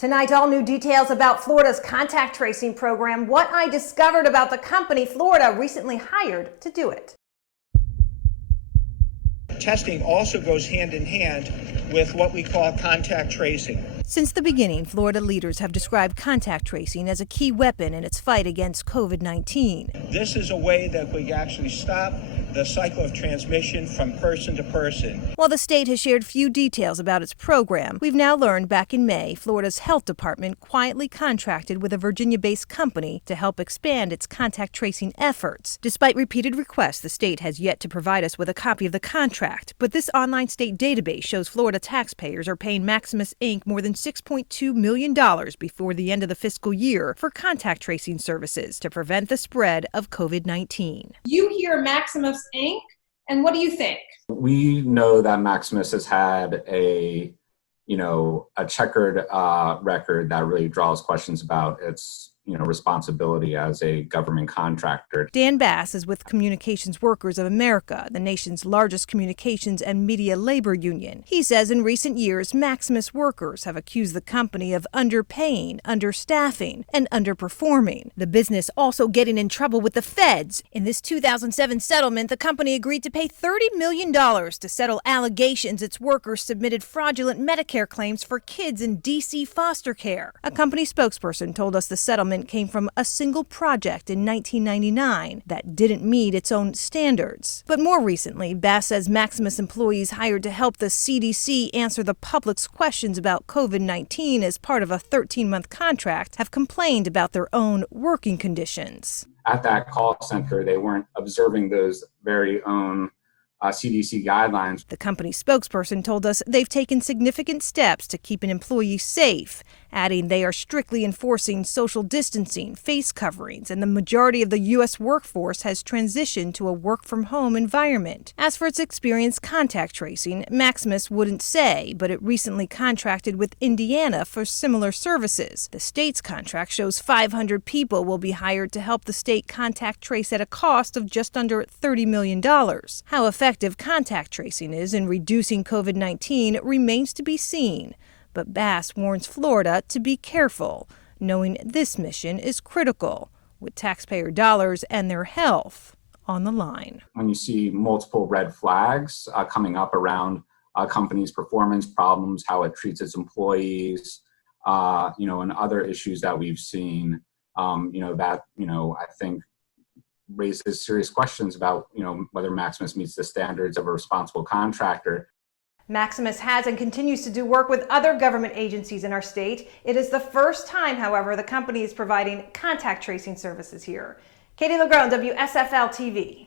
Tonight, all new details about Florida's contact tracing program, what I discovered about the company Florida recently hired to do it. Testing also goes hand in hand with what we call contact tracing. Since the beginning, Florida leaders have described contact tracing as a key weapon in its fight against COVID-19. This is a way that we actually stop the cycle of transmission from person to person. While the state has shared few details about its program, we've now learned back in May, Florida's health department quietly contracted with a Virginia-based company to help expand its contact tracing efforts. Despite repeated requests, the state has yet to provide us with a copy of the contract, but this online state database shows Florida taxpayers are paying Maximus Inc. more than $6.2 million before the end of the fiscal year for contact tracing services to prevent the spread of COVID-19. You hear Maximus Inc., and what do you think? We know that Maximus has had a checkered record that really draws questions about its responsibility as a government contractor. Dan Bass is with Communications Workers of America, the nation's largest communications and media labor union. He says in recent years, Maximus workers have accused the company of underpaying, understaffing, and underperforming. The business also getting in trouble with the feds. In this 2007 settlement, the company agreed to pay $30 million to settle allegations its workers submitted fraudulent Medicare claims for kids in D.C. foster care. A company spokesperson told us the settlement came from a single project in 1999 that didn't meet its own standards. But more recently, Bass says Maximus employees hired to help the CDC answer the public's questions about COVID-19 as part of a 13-month contract have complained about their own working conditions. At that call center, they weren't observing those very own CDC guidelines. The company spokesperson told us they've taken significant steps to keep an employee safe, adding they are strictly enforcing social distancing, face coverings, and the majority of the U.S. workforce has transitioned to a work-from-home environment. As for its experience contact tracing, Maximus wouldn't say, but it recently contracted with Indiana for similar services. The state's contract shows 500 people will be hired to help the state contact trace at a cost of just under $30 million. How effective contact tracing is in reducing COVID-19 remains to be seen. But Bass warns Florida to be careful, knowing this mission is critical, with taxpayer dollars and their health on the line. When you see multiple red flags coming up around a company's performance problems, how it treats its employees, and other issues that we've seen, I think raises serious questions about, whether Maximus meets the standards of a responsible contractor. Maximus has and continues to do work with other government agencies in our state. It is the first time, however, the company is providing contact tracing services here. Katie LeGrone, WSFL TV.